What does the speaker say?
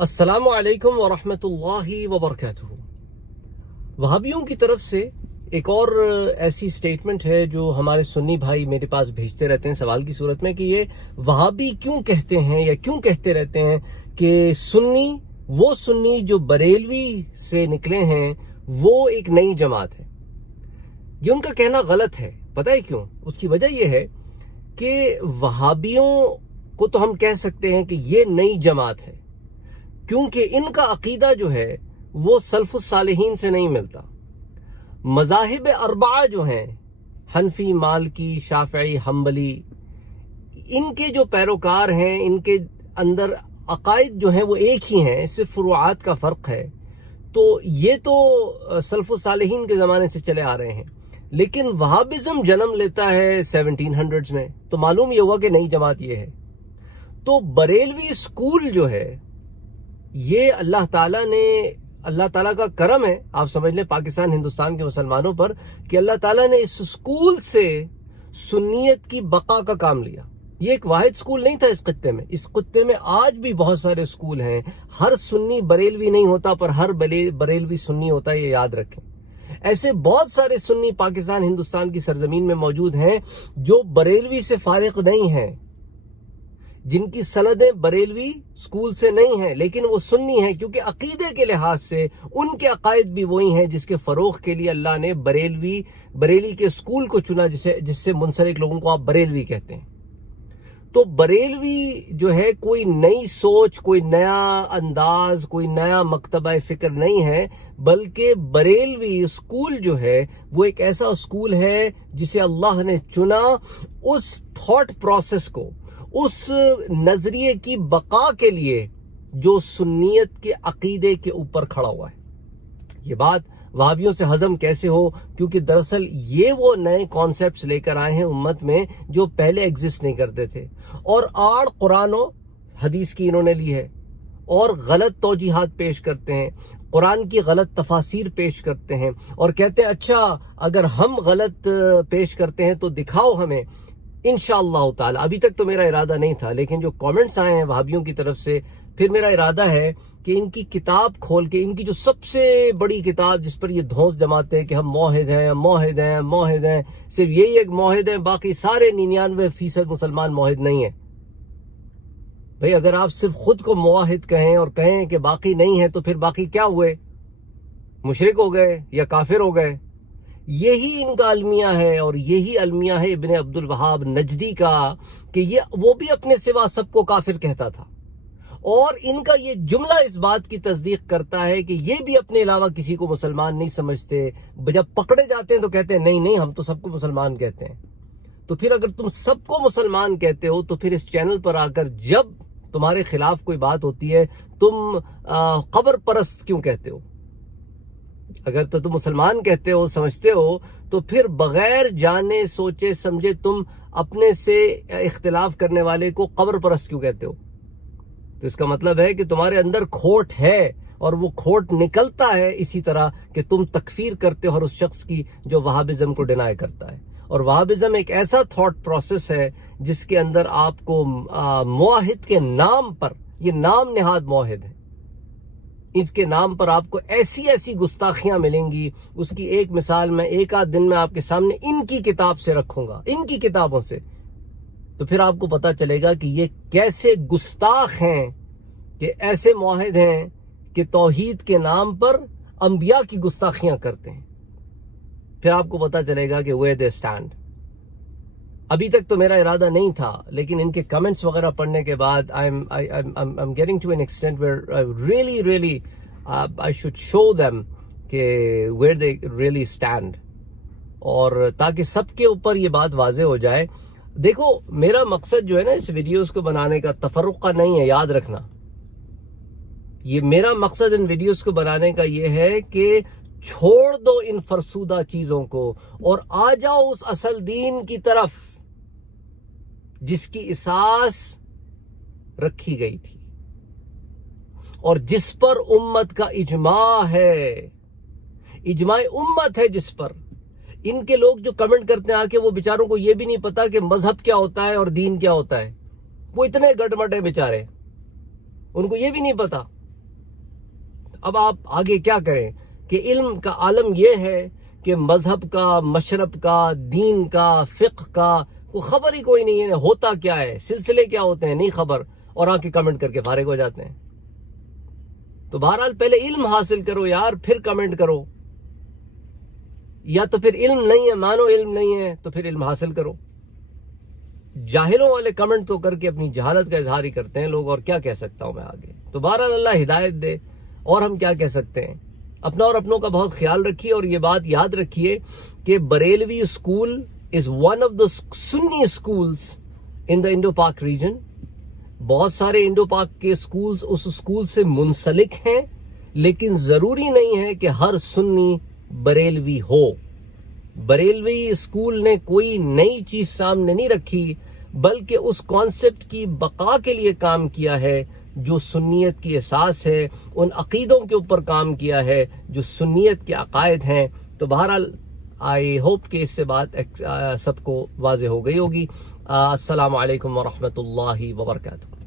السلام علیکم ورحمۃ اللہ وبرکاتہ۔ وہابیوں کی طرف سے ایک اور ایسی سٹیٹمنٹ ہے جو ہمارے سنی بھائی میرے پاس بھیجتے رہتے ہیں سوال کی صورت میں کہ یہ وہابی کیوں کہتے ہیں یا کیوں کہتے رہتے ہیں کہ وہ سنی جو بریلوی سے نکلے ہیں وہ ایک نئی جماعت ہے۔ یہ ان کا کہنا غلط ہے۔ پتہ ہے کیوں؟ اس کی وجہ یہ ہے کہ وہابیوں کو تو ہم کہہ سکتے ہیں کہ یہ نئی جماعت ہے کیونکہ ان کا عقیدہ جو ہے وہ سلف الصالحین سے نہیں ملتا۔ مذاہب اربعہ جو ہیں، حنفی، مالکی، شافعی، حنبلی، ان کے جو پیروکار ہیں ان کے اندر عقائد جو ہیں وہ ایک ہی ہیں، صرف فروعات کا فرق ہے۔ تو یہ تو سلف الصالحین کے زمانے سے چلے آ رہے ہیں، لیکن وہابزم جنم لیتا ہے 1700s میں، تو معلوم یہ ہوا کہ نئی جماعت یہ ہے۔ تو بریلوی اسکول جو ہے یہ اللہ تعالیٰ کا کرم ہے، آپ سمجھ لیں پاکستان ہندوستان کے مسلمانوں پر، کہ اللہ تعالیٰ نے اس اسکول سے سنیت کی بقا کا کام لیا۔ یہ ایک واحد اسکول نہیں تھا اس خطے میں۔ اس خطے میں آج بھی بہت سارے اسکول ہیں۔ ہر سنی بریلوی نہیں ہوتا پر ہر بریلوی سنی ہوتا ہے، یہ یاد رکھیں۔ ایسے بہت سارے سنی پاکستان ہندوستان کی سرزمین میں موجود ہیں جو بریلوی سے فارغ نہیں ہیں، جن کی سندیں بریلوی اسکول سے نہیں ہیں، لیکن وہ سنی ہیں کیونکہ عقیدے کے لحاظ سے ان کے عقائد بھی وہی ہیں جس کے فروغ کے لیے اللہ نے بریلی کے اسکول کو چنا، جس سے منسلک لوگوں کو آپ بریلوی کہتے ہیں۔ تو بریلوی جو ہے کوئی نئی سوچ، کوئی نیا انداز، کوئی نیا مکتبہ فکر نہیں ہے، بلکہ بریلوی اسکول جو ہے وہ ایک ایسا اسکول ہے جسے اللہ نے چنا اس تھاٹ پروسیس کو، اس نظریے کی بقا کے لیے جو سنیت کے عقیدے کے اوپر کھڑا ہوا ہے۔ یہ بات وہابیوں سے ہضم کیسے ہو؟ کیونکہ دراصل یہ وہ نئے کانسیپٹس لے کر آئے ہیں امت میں جو پہلے ایگزسٹ نہیں کرتے تھے، اور آڑ قرآن و حدیث کی انہوں نے لی ہے اور غلط توجیحات پیش کرتے ہیں، قرآن کی غلط تفاسیر پیش کرتے ہیں اور کہتے ہیں اچھا اگر ہم غلط پیش کرتے ہیں تو دکھاؤ ہمیں۔ انشاءاللہ تعالی ابھی تک تو میرا ارادہ نہیں تھا، لیکن جو کامنٹس آئے ہیں وہابیوں کی طرف سے، پھر میرا ارادہ ہے کہ ان کی کتاب کھول کے، ان کی جو سب سے بڑی کتاب جس پر یہ دھونس جماتے ہیں کہ ہم موحد ہیں، صرف یہی ایک موحد ہیں، باقی سارے 99% مسلمان موحد نہیں ہیں۔ بھئی اگر آپ صرف خود کو موحد کہیں اور کہیں کہ باقی نہیں ہیں تو پھر باقی کیا ہوئے؟ مشرک ہو گئے یا کافر ہو گئے؟ یہی ان کا المیہ ہے، اور یہی المیہ ہے ابن عبد الوہاب نجدی کا، کہ وہ بھی اپنے سوا سب کو کافر کہتا تھا، اور ان کا یہ جملہ اس بات کی تصدیق کرتا ہے کہ یہ بھی اپنے علاوہ کسی کو مسلمان نہیں سمجھتے، جب پکڑے جاتے ہیں تو کہتے ہیں نہیں ہم تو سب کو مسلمان کہتے ہیں۔ تو پھر اگر تم سب کو مسلمان کہتے ہو تو پھر اس چینل پر آ کر جب تمہارے خلاف کوئی بات ہوتی ہے تم قبر پرست کیوں کہتے ہو؟ اگر تو تم مسلمان کہتے ہو، سمجھتے ہو، تو پھر بغیر جانے سوچے سمجھے تم اپنے سے اختلاف کرنے والے کو قبر پرست کیوں کہتے ہو؟ تو اس کا مطلب ہے کہ تمہارے اندر کھوٹ ہے، اور وہ کھوٹ نکلتا ہے اسی طرح کہ تم تکفیر کرتے ہو ہر اس شخص کی جو وہابزم کو ڈینائی کرتا ہے۔ اور وہابزم ایک ایسا تھاٹ پروسیس ہے جس کے اندر آپ کو موحد کے نام پر، یہ نام نہاد موحد ہے، اس کے نام پر آپ کو ایسی گستاخیاں ملیں گی۔ اس کی ایک مثال میں ایک آدھ دن میں آپ کے سامنے ان کی کتاب سے رکھوں گا، ان کی کتابوں سے، تو پھر آپ کو پتا چلے گا کہ یہ کیسے گستاخ ہیں، کہ ایسے موحد ہیں کہ توحید کے نام پر انبیاء کی گستاخیاں کرتے ہیں۔ پھر آپ کو پتا چلے گا کہ where they stand۔ ابھی تک تو میرا ارادہ نہیں تھا، لیکن ان کے کمنٹس وغیرہ پڑھنے کے بعد I'm getting to an extent where I really I should show them کہ where they really stand، اور تاکہ سب کے اوپر یہ بات واضح ہو جائے۔ دیکھو میرا مقصد جو ہے نا اس ویڈیوز کو بنانے کا تفرق کا نہیں ہے، یاد رکھنا۔ یہ میرا مقصد ان ویڈیوز کو بنانے کا یہ ہے کہ چھوڑ دو ان فرسودہ چیزوں کو اور آ جاؤ اس اصل دین کی طرف جس کی اساس رکھی گئی تھی اور جس پر امت کا اجماع ہے، اجماع امت ہے جس پر۔ ان کے لوگ جو کمنٹ کرتے ہیں آ کے، وہ بیچاروں کو یہ بھی نہیں پتا کہ مذہب کیا ہوتا ہے اور دین کیا ہوتا ہے۔ وہ اتنے گڈمٹے بیچارے، ان کو یہ بھی نہیں پتا۔ اب آپ آگے کیا کریں کہ علم کا عالم یہ ہے کہ مذہب کا، مشرب کا، دین کا، فقہ کا کوئی خبر ہی کوئی نہیں ہے، ہوتا کیا ہے، سلسلے کیا ہوتے ہیں نہیں خبر، اور آ کے کمنٹ کر کے فارغ ہو جاتے ہیں۔ تو بہرحال پہلے علم حاصل کرو یار، پھر کمنٹ کرو، یا تو پھر علم نہیں ہے، مانو علم نہیں ہے تو پھر علم حاصل کرو۔ جاہلوں والے کمنٹ تو کر کے اپنی جہالت کا اظہار ہی کرتے ہیں لوگ، اور کیا کہہ سکتا ہوں میں آگے۔ تو بہرحال اللہ ہدایت دے، اور ہم کیا کہہ سکتے ہیں۔ اپنا اور اپنوں کا بہت خیال رکھیے، اور یہ بات یاد رکھیے کہ Barelvi school is one of the Sunni schools in the Indo-Pak region۔ بہت سارے انڈو پاک کے اسکولز اس اسکول سے منسلک ہیں، لیکن ضروری نہیں ہے کہ ہر سنی بریلوی ہو۔ بریلوی اسکول نے کوئی نئی چیز سامنے نہیں رکھی، بلکہ اس کانسیپٹ کی بقا کے لیے کام کیا ہے جو سنیت کی اساس ہے، ان عقیدوں کے اوپر کام کیا ہے جو سنیت کے عقائد ہیں۔ تو بہرحال آئی ہوپ کہ اس سے بات سب کو واضح ہو گئی ہوگی۔ السلام علیکم ورحمۃ اللہ وبرکاتہ۔